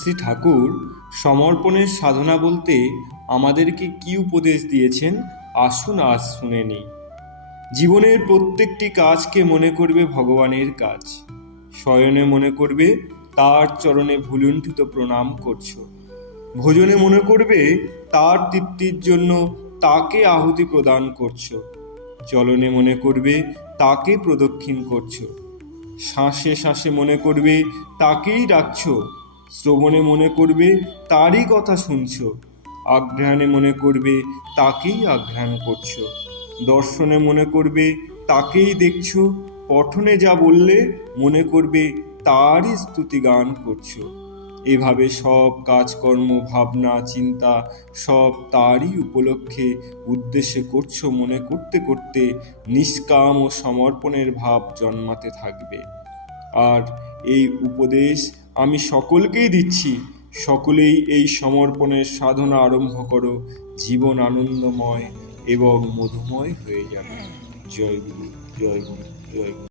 শ্রী ঠাকুর সমর্পণের সাধনা বলতে আমাদেরকে কি উপদেশ দিয়েছেন আসুন আজ শুনে নিই। জীবনের প্রত্যেকটি কাজকে মনে করবে ভগবানের কাজ। শয়নে মনে করবে তার চরণে ভুলুণ্ঠিত প্রণাম করছো। ভোজনে মনে করবে তার তৃপ্তির জন্য তাকে আহুতি প্রদান করছো। চলনে মনে করবে তাকে প্রদক্ষিণ করছো। শ্বাসে শ্বাসে মনে করবে তাকেই ডাকছো। শ্রবণে মনে করবে তারই কথা শুনছো। আঘ্রাণে মনে করবে তাকেই আঘ্রাণ করছো। দর্শনে মনে করবে তাকেই দেখছো। পঠনে যা বললে মনে করবে তারই স্তুতি গান করছো। এভাবে সব কাজকর্ম, ভাবনা, চিন্তা সব তারই উপলক্ষে উদ্দেশ্যে করছো। মনে করতে করতে নিষ্কাম ও সমর্পণের ভাব জন্মাতে থাকবে। আর এই উপদেশ আমি সকলকেই দিচ্ছি। সকলেই এই সমর্পণের সাধনা আরম্ভ করো। জীবন আনন্দময় এবং মধুময় হয়ে যাবে। জয় গুরু, জয় গুরু, জয় গুরু।